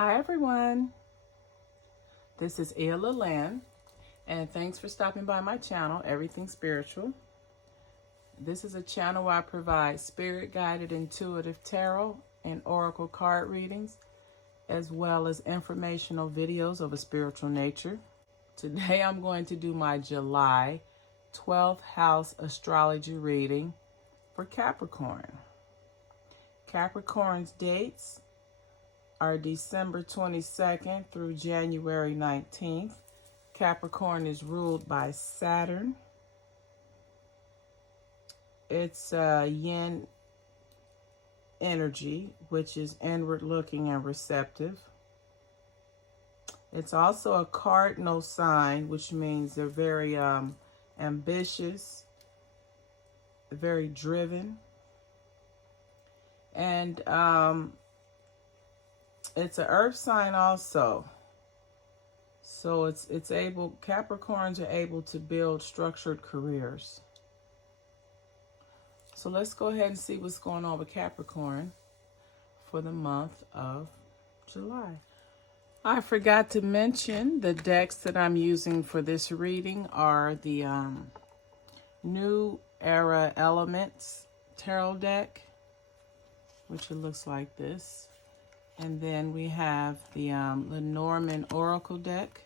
Hi everyone, this is Ella Lynn, and thanks for stopping by my channel, Everything Spiritual. This is a channel where I provide spirit-guided intuitive tarot and oracle card readings, as well as informational videos of a spiritual nature. Today I'm going to do my July 12th house astrology reading for Capricorn. Capricorn's dates are December 22nd through January 19th. Capricorn is ruled by Saturn. It's yin energy, which is inward looking and receptive. It's also a cardinal sign, which means they're very ambitious, very driven. And it's an earth sign also. So it's able, Capricorns are able to build structured careers. So let's go ahead and see what's going on with Capricorn for the month of July. I forgot to mention the decks that I'm using for this reading are the New Era Elements Tarot deck, which it looks like this. And then we have the Lenormand Oracle deck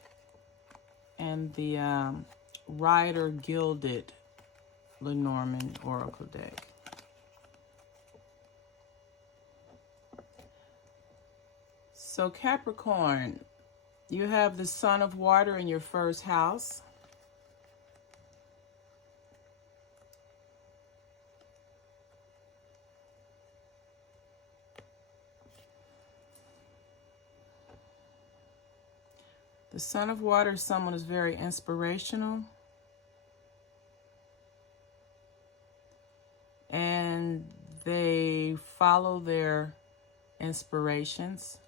and the Rider Gilded Lenormand Oracle deck. So Capricorn, you have the Sun of Water in your first house. The Sun of Water is someone who's very inspirational. And they follow their inspirations.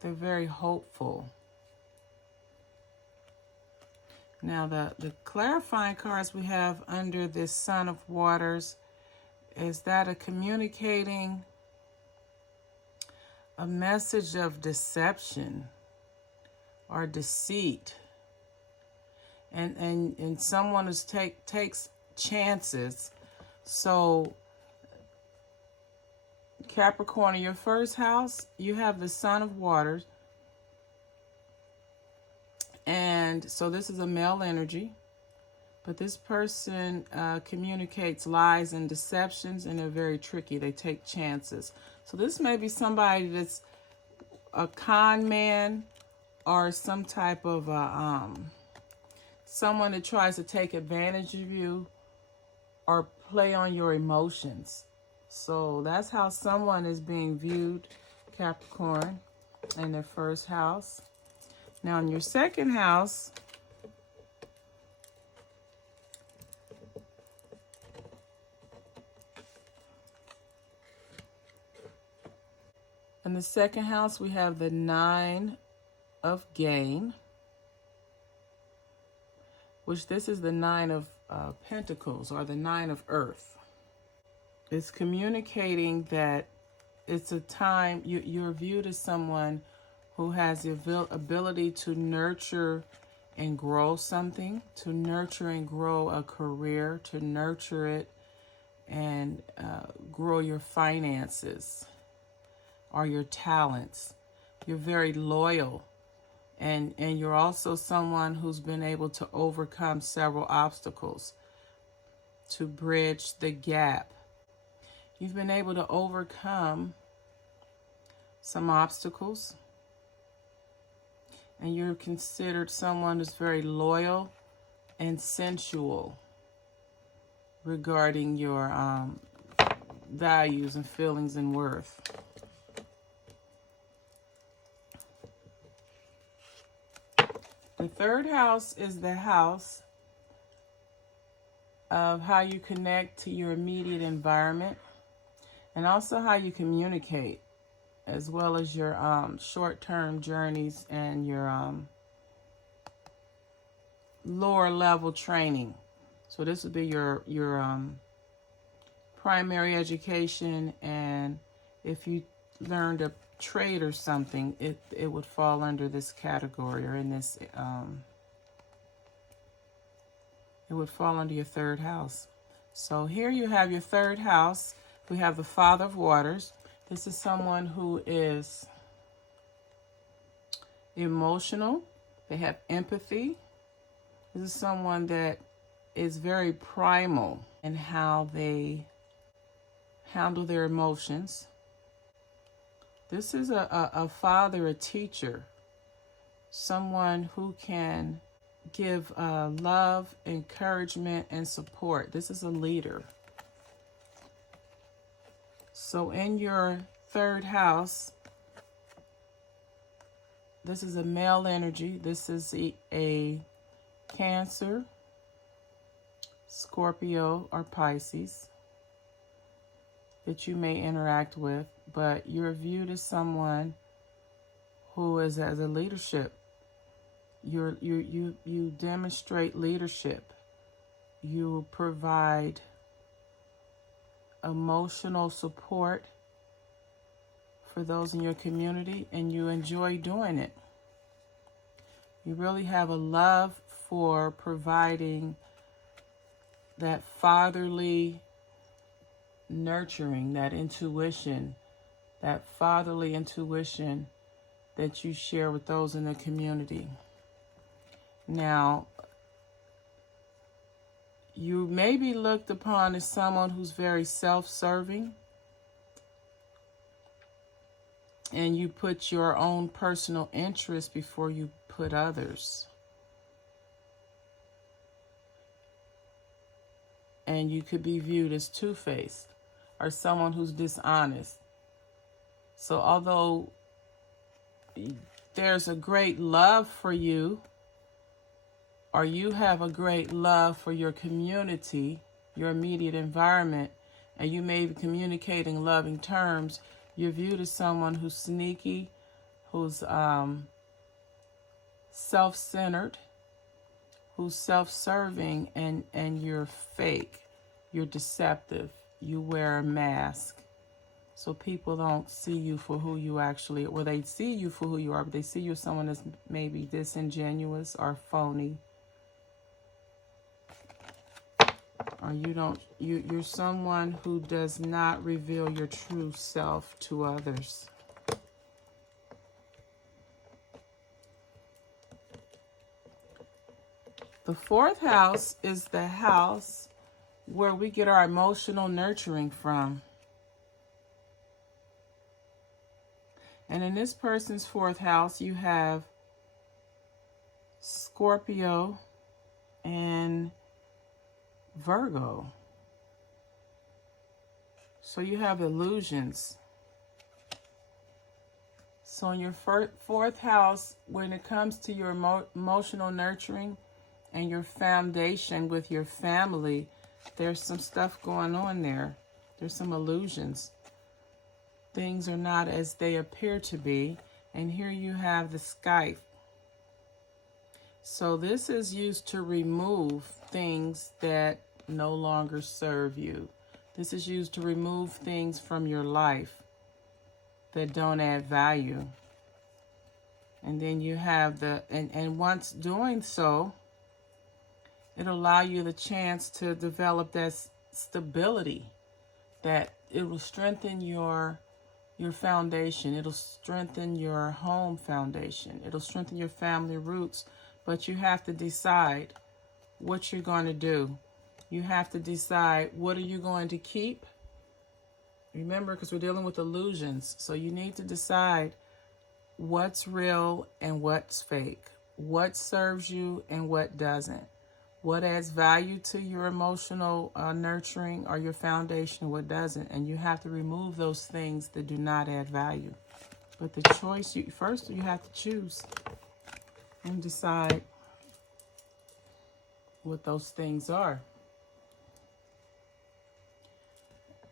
They're very hopeful. Now the clarifying cards we have under this Sun of Waters is that a communicating a message of deception or deceit, and someone who takes chances. So Capricorn, in your first house, you have the Sun of Waters, and so this is a male energy, but this person communicates lies and deceptions, and they're very tricky. They take chances. So this may be somebody that's a con man or some type of someone that tries to take advantage of you or play on your emotions. So that's how someone is being viewed, Capricorn, in their first house. Now in your second house, we have the Nine of Gain, which this is the Nine of Pentacles, or the Nine of Earth. It's communicating that it's a time you're viewed as someone who has the ability to nurture and grow something, to nurture and grow a career, to nurture it and grow your finances or your talents. You're very loyal, and you're also someone who's been able to overcome several obstacles to bridge the gap. You've been able to overcome some obstacles, and you're considered someone who's very loyal and sensual regarding your values and feelings and worth. The third house is the house of how you connect to your immediate environment and also how you communicate, as well as your short-term journeys and your lower level training. So this would be your primary education, and if you learned trade or something, it would fall under this category, or in this, it would fall under your third house. So here you have your third house. We have the Father of Waters. This is someone who is emotional. They have empathy. This is someone that is very primal in how they handle their emotions. This is a father, a teacher, someone who can give love, encouragement, and support. This is a leader. So in your third house, this is a male energy. This is a Cancer, Scorpio, or Pisces that you may interact with, but you're viewed as someone who is as a leadership. You demonstrate leadership. You provide emotional support for those in your community, and you enjoy doing it. You really have a love for providing that fatherly nurturing, that intuition, that fatherly intuition that you share with those in the community. Now, you may be looked upon as someone who's very self-serving, and you put your own personal interest before you put others. And you could be viewed as two-faced, or someone who's dishonest. So although there's a great love for you, or you have a great love for your community, your immediate environment, and you may be communicating loving terms, you're viewed as someone who's sneaky, who's self-centered, who's self-serving, and you're fake, you're deceptive, you wear a mask. So people don't see you for who you actually are. Well, they see you for who you are, but they see you as someone that's maybe disingenuous or phony. Or you're someone who does not reveal your true self to others. The fourth house is the house where we get our emotional nurturing from. And in this person's fourth house, you have Scorpio and Virgo. So you have illusions. So in your fourth house, when it comes to your emotional nurturing and your foundation with your family, there's some stuff going on there. There's some illusions. Things are not as they appear to be. And here you have the Skype. So this is used to remove things that no longer serve you. This is used to remove things from your life that don't add value. And then you have and once doing so, it'll allow you the chance to develop that stability, that it will strengthen your foundation. It'll strengthen your home foundation. It'll strengthen your family roots. But you have to decide what you're going to do. You have to decide, what are you going to keep? Remember, because we're dealing with illusions. So you need to decide what's real and what's fake. What serves you and what doesn't. What adds value to your emotional nurturing or your foundation, what doesn't. And you have to remove those things that do not add value. But the choice, first you have to choose and decide what those things are.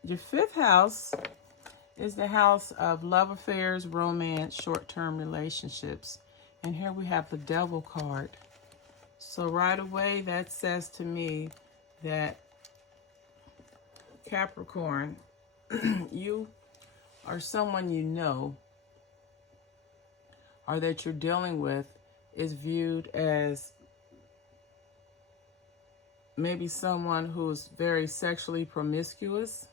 Your fifth house is the house of love affairs, romance, short-term relationships. And here we have the Devil card. So right away, that says to me that Capricorn, you are someone you know or that you're dealing with is viewed as maybe someone who's very sexually promiscuous,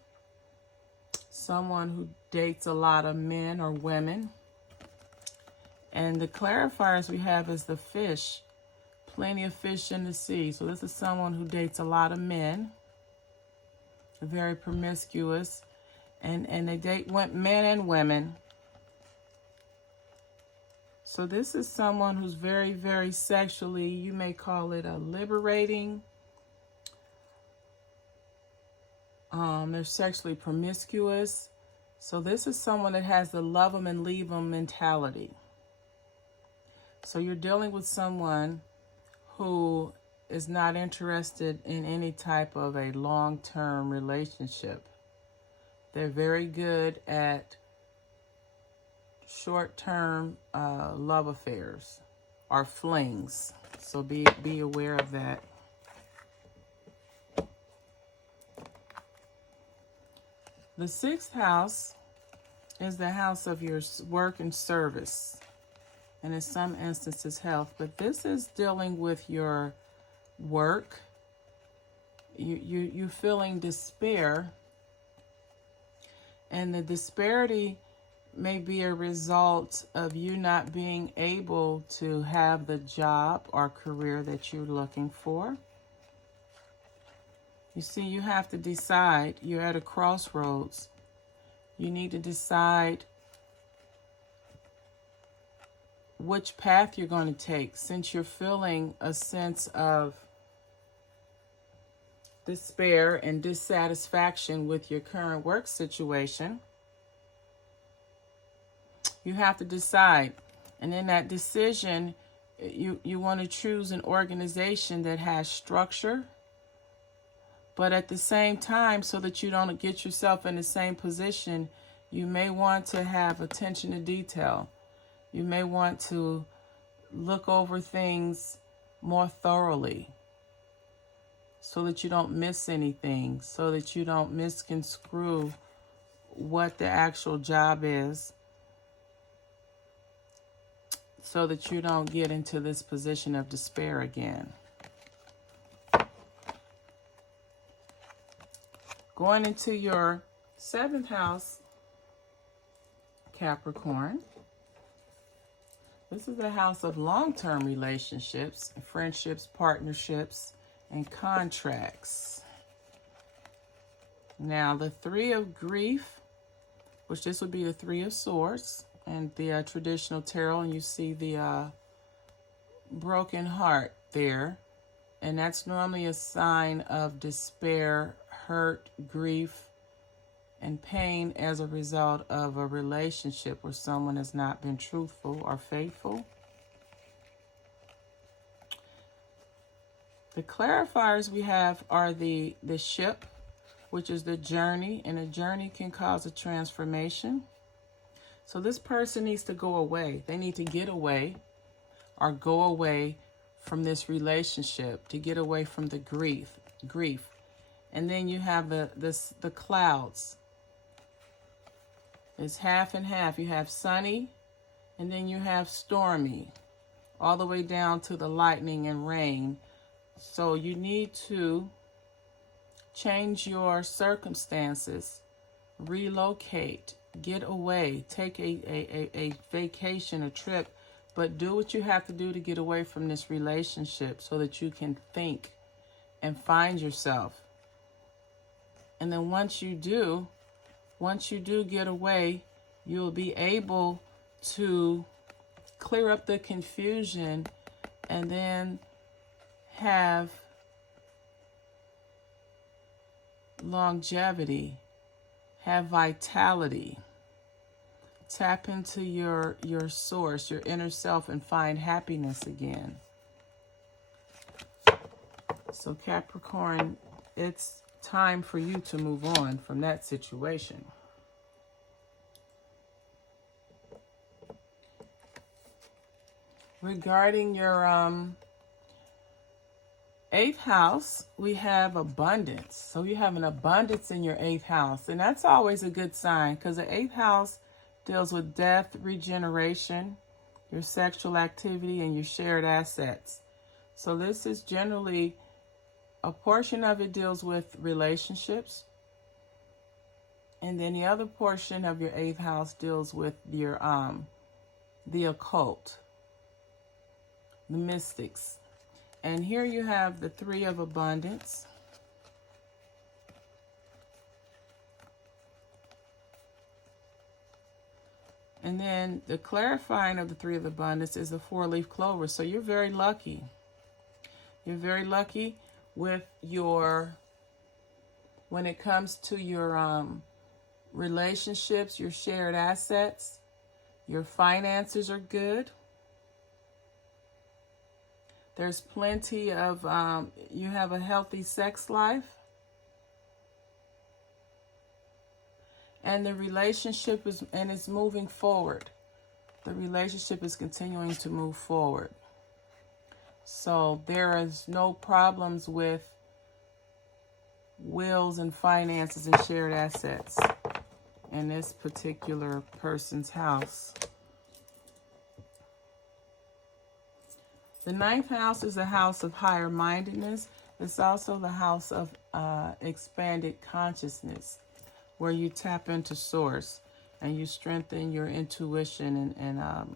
someone who dates a lot of men or women. And the clarifiers we have is the fish, plenty of fish in the sea. So this is someone who dates a lot of men, very promiscuous, and they date men and women. So this is someone who's very, very sexually, you may call it a liberating. They're sexually promiscuous. So this is someone that has the love them and leave them mentality. So you're dealing with someone who is not interested in any type of a long-term relationship. They're very good at short-term love affairs or flings. So be aware of that. The 6th house is the house of your work and service, and in some instances health, but this is dealing with your work. You're feeling despair, and the disparity may be a result of you not being able to have the job or career that you're looking for. You see, you have to decide. You're at a crossroads. You need to decide which path you're going to take, since you're feeling a sense of despair and dissatisfaction with your current work situation. You have to decide. And in that decision, you want to choose an organization that has structure, but at the same time, so that you don't get yourself in the same position, you may want to have attention to detail. You may want to look over things more thoroughly so that you don't miss anything, so that you don't misconstrue what the actual job is, so that you don't get into this position of despair again. Going into your 7th house, Capricorn. This is the house of long-term relationships, friendships, partnerships, and contracts. Now, the 3 of grief, which this would be the 3 of swords, and the traditional tarot, and you see the broken heart there. And that's normally a sign of despair, hurt, grief, and pain as a result of a relationship where someone has not been truthful or faithful. The clarifiers we have are the ship, which is the journey, and a journey can cause a transformation. So this person needs to go away. They need to get away or go away from this relationship, to get away from the grief. And then you have the clouds. It's half and half. You have sunny, and then you have stormy, all the way down to the lightning and rain. So you need to change your circumstances, relocate, get away, take a vacation, a trip, but do what you have to do to get away from this relationship so that you can think and find yourself. And then once you do get away, you'll be able to clear up the confusion and then have longevity, have vitality. Tap into your source, your inner self, and find happiness again. So Capricorn, it's time for you to move on from that situation. Regarding your 8th house, we have abundance. So you have an abundance in your 8th house, and that's always a good sign, because the 8th house deals with death, regeneration, your sexual activity, and your shared assets. So this is generally, a portion of it deals with relationships. And then the other portion of your 8th house deals with your the occult, the mystics. And here you have the 3 of abundance. And then the clarifying of the 3 of abundance is the 4-leaf clover. So you're very lucky. You're very lucky with your, when it comes to your relationships, your shared assets, your finances are good. There's plenty of, you have a healthy sex life. And the relationship is moving forward. The relationship is continuing to move forward. So there is no problems with wills and finances and shared assets in this particular person's house. The 9th house is the house of higher mindedness. It's also the house of expanded consciousness, where you tap into source and you strengthen your intuition and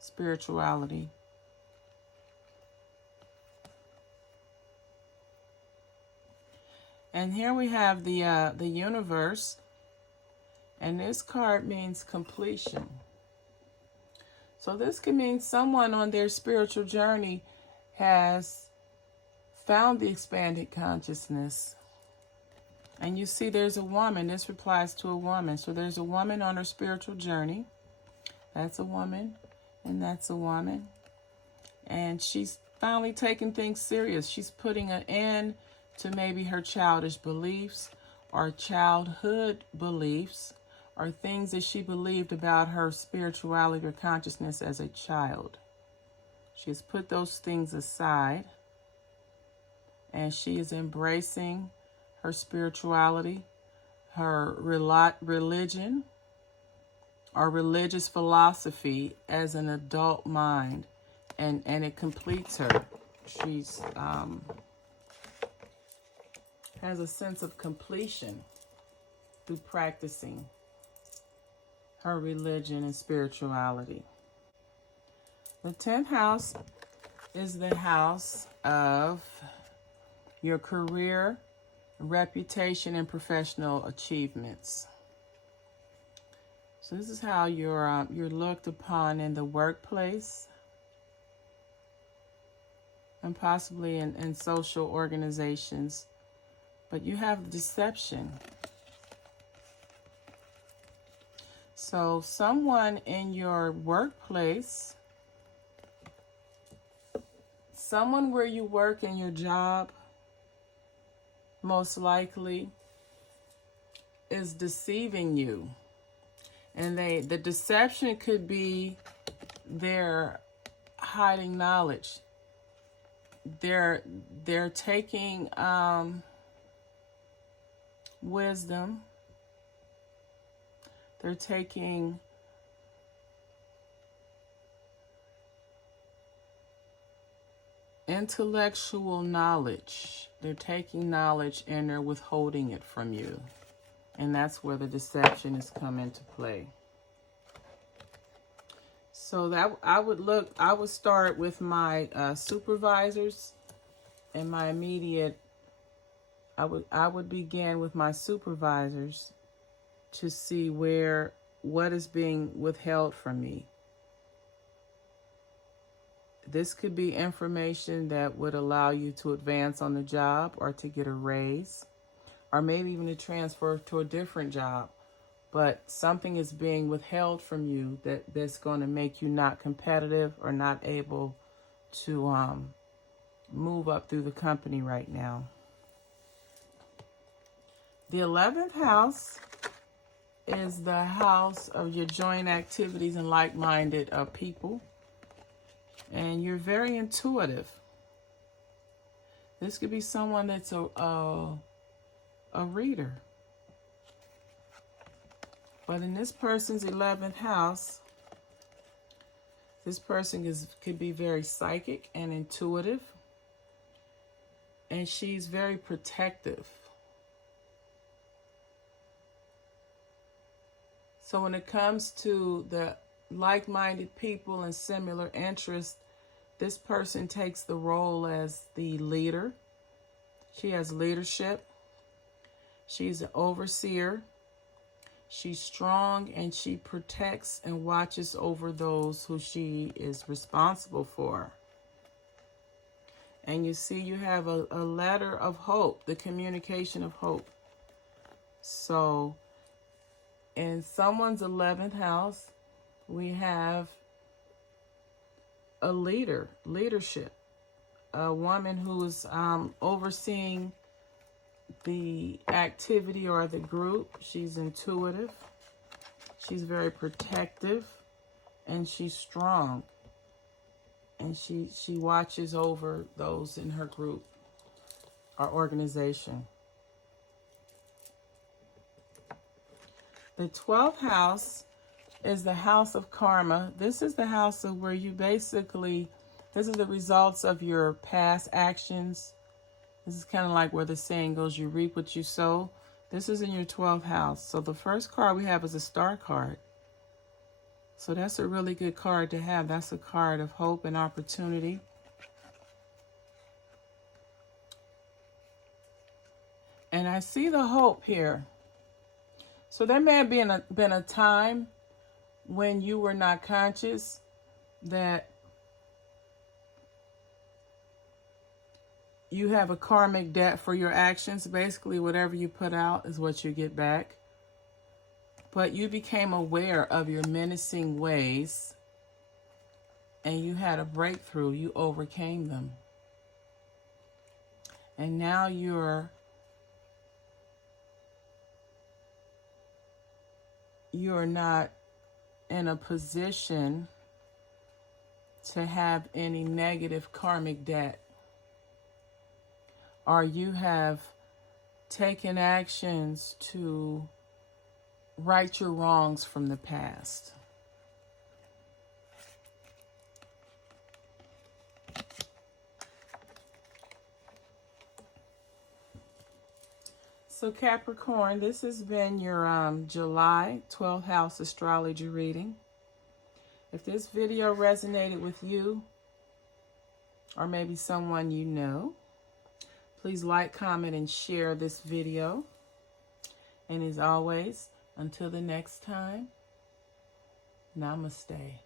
spirituality. And here we have the universe, and this card means completion. So this can mean someone on their spiritual journey has found the expanded consciousness. And you see there's a woman. This replies to a woman. So there's a woman on her spiritual journey. That's a woman. And that's a woman. And she's finally taking things serious. She's putting an end to maybe her childish beliefs or childhood beliefs or things that she believed about her spirituality or consciousness as a child. She has put those things aside. And she is embracing her spirituality, her religion, or religious philosophy as an adult mind, and it completes her. She's has a sense of completion through practicing her religion and spirituality. The 10th house is the house of your career, reputation, and professional achievements. So this is how you're looked upon in the workplace and possibly in social organizations. But you have deception. So someone in your workplace, someone where you work in your job, most likely is deceiving you. And the deception could be they're hiding knowledge. They're taking wisdom. They're taking intellectual knowledge. They're taking knowledge and they're withholding it from you. And that's where the deception has come into play. So that I would start with my supervisors and my immediate, I would begin with my supervisors to see what is being withheld from me. This could be information that would allow you to advance on the job or to get a raise, or maybe even to transfer to a different job. But something is being withheld from you that's going to make you not competitive or not able to move up through the company right now. The 11th house is the house of your joint activities and like-minded people. And you're very intuitive. This could be someone that's a reader. But in this person's 11th house, This person could be very psychic and intuitive, and she's very protective. So when it comes to the like-minded people and similar interests, this person takes the role as the leader. She has leadership. She's an overseer. She's strong, and she protects and watches over those who she is responsible for. And you see, you have a letter of hope, the communication of hope. So in someone's 11th house, we have a leadership, a woman who's overseeing the activity or the group. She's intuitive, she's very protective, and she's strong. And she watches over those in her group or organization. The 12th house is the house of karma. This is the house of where you basically, this is the results of your past actions. This is kind of like where the saying goes, you reap what you sow. This is in your 12th house. So the first card we have is a star card. So that's a really good card to have. That's a card of hope and opportunity. And I see the hope here. So there may have been a time when you were not conscious that you have a karmic debt for your actions. Basically, whatever you put out is what you get back. But you became aware of your menacing ways, and you had a breakthrough. You overcame them. And now you're not in a position to have any negative karmic debt. Or you have taken actions to right your wrongs from the past. So Capricorn, this has been your July 12th house astrology reading. If this video resonated with you, or maybe someone you know, please like, comment, and share this video. And as always, until the next time, namaste.